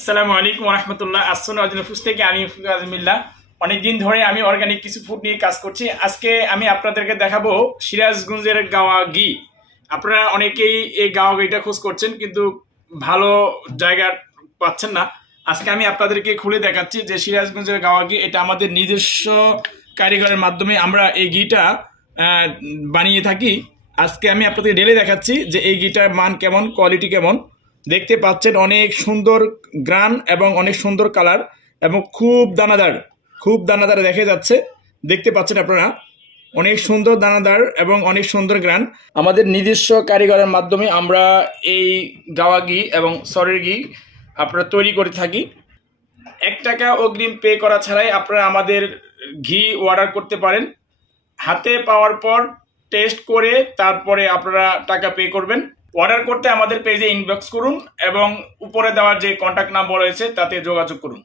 আসসালামু আলাইকুম রহমতুল্লাহ। আসসালাম ফুজ থেকে আমি আজমিল্লাহ। অনেকদিন ধরে আমি অর্গানিক কিছু ফুড নিয়ে কাজ করছি। আজকে আমি আপনাদেরকে দেখাবো সিরাজগঞ্জের গাওয়া ঘি। আপনারা অনেকেই এই গাওয়া ঘিটা খোঁজ করছেন, কিন্তু ভালো জায়গা পাচ্ছেন না। আজকে আমি আপনাদেরকে খুলে দেখাচ্ছি যে সিরাজগঞ্জের গাওয়া ঘি, এটা আমাদের নিজস্ব কারিগরের মাধ্যমে আমরা এই ঘিটা বানিয়ে থাকি। আজকে আমি আপনাদের ঢেলে দেখাচ্ছি যে এই ঘিটার মান কেমন, কোয়ালিটি কেমন। দেখতে পাচ্ছেন অনেক সুন্দর গ্রান এবং অনেক সুন্দর কালার এবং খুব দানাদার দেখে যাচ্ছে। দেখতে পাচ্ছেন আপনারা অনেক সুন্দর দানাদার এবং অনেক সুন্দর গ্রান। আমাদের নিজস্ব কারিগরের মাধ্যমে আমরা এই গাওয়া ঘি এবং সরের ঘি আপনারা তৈরি করে থাকি। 1 টাকা অগ্রিম পে করা ছাড়াই আপনারা আমাদের ঘি অর্ডার করতে পারেন। হাতে পাওয়ার পর টেস্ট করে তারপরে আপনারা টাকা পে করবেন। অর্ডার করতে আমাদের পেজে ইনবক্স করুন এবং উপরে দেওয়ার যে কন্ট্যাক্ট নাম্বার রয়েছে তাতে যোগাযোগ করুন।